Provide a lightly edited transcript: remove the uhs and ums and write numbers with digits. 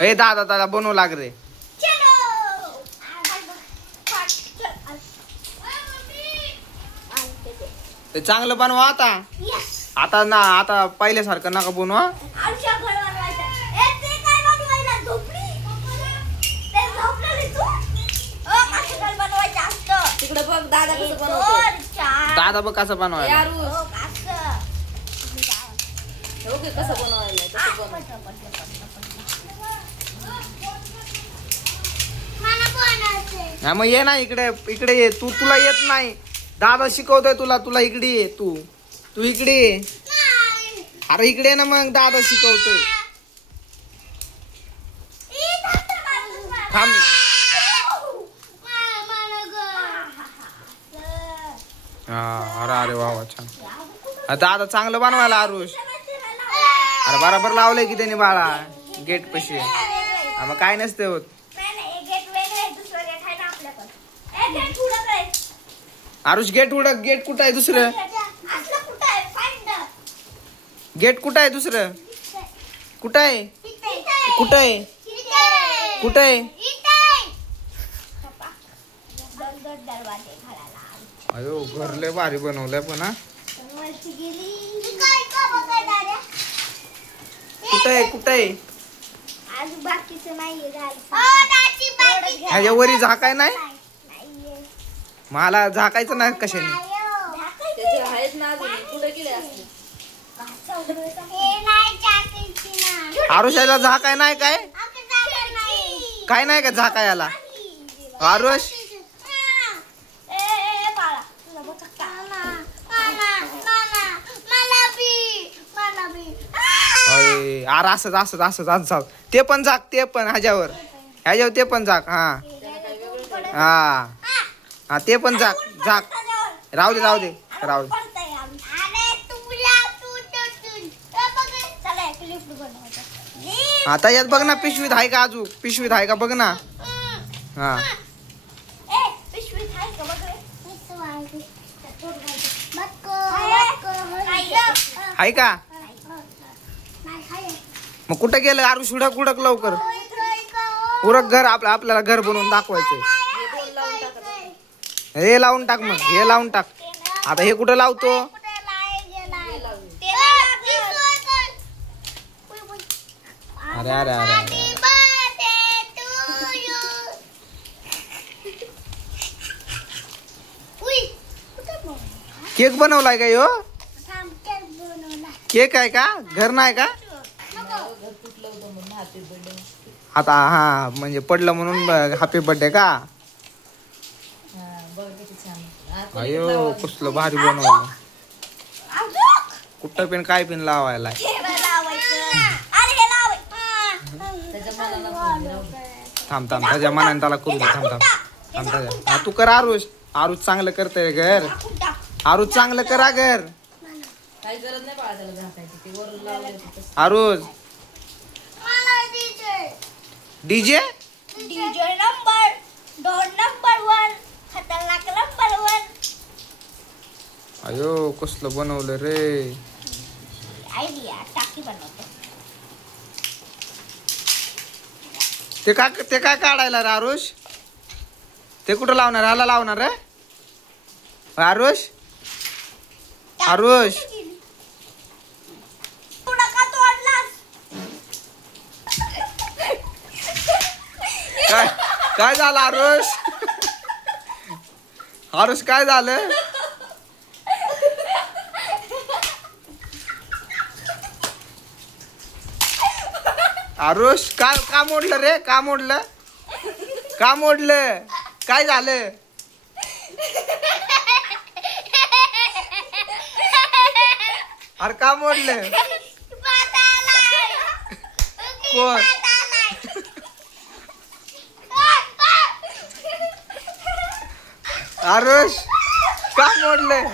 ए दादा दादा बनवू लाग रे. ते चांगलं बनवा आता. आता ना आता पहिल्यासारखं नका बनवा. तिकडे बघ दादा कसं बनवतो. दादा बघ कसं बनवायला. ओके कसं बनवायला तसं बनव. हा मग ये ना इकडे इकडे ये. तुला येत नाही. दादा शिकवतोय तुला. तुला इकडे ये. तू इकडे ये. अरे इकडे ये ना मग दादा शिकवतोय. थांब. अरे अरे वा वा छान. दादा चांगलं बनवायला आरुष. अरे बराबर लावलंय की त्याने बाळा गेट पशी. मग काय नसते होत. आरुष गेट उडक. गेट कुठं आहे दुसरं. गेट कुठं आहे दुसरं. कुठं आहे. कुठं आहे. कुठं आहे. अयो घर लय भारी बनवलंय पण. हा कुठं आहे. कुठं आहे. ह्याच्या वरी झाकाय नाही. मला झाकायचं नाही कशाने. आरुषाला झाकाय नाही काय. काय नाही का झाकायला आरुष. अरे असंच असंच असंच असं. ते पण झाक. ते पण ह्याच्यावर ते पण झाक. हा हा हा ते पण झाक. झाक राहू दे राहू दे राहू दे. आता यात बघ ना पिशवीत आहे का. अजून पिशवीत आहे का बघ ना. हा आहे का. मग कुठं गेलं आरुष. उडक उडक लवकर उरक. घर आपल्याला घर बनवून दाखवायचंय. हे लावून टाक. मग हे लावून टाक. आता हे कुठं लावतो. अरे अरे अरे केक बनवलाय का ह्यो. केक आहे का. घर नाही का. आता हा म्हणजे पडलं म्हणून हॅपी बर्थडे का. अयो कसलं भारी बनवलं. कुठं पिन काय पिन लावायला. थांब थांब त्याच्या मनाने त्याला करू दे. थांब थांब थांब त्याच्या. तू कर आरुष. आरुष चांगलं करतय घर. आरुष चांगलं करा घर. आरुष डीजे नंबर 2 नंबर 1 खतरनाक नंबर 1. अयो कसलं बनवलं रे. आयडिया टाकी बनवतो. ते काय काढायला रे आरुष. ते कुठं लावणार. ह्याला लावणार रे आरुष. आरुष काय काय झालं आरुष. आरुष काय झालं. आरुष का मोडलं रे. का मोडलं. का मोडलं. काय झालं. अरे का मोडलं. कोण. आरुष का मोडलं.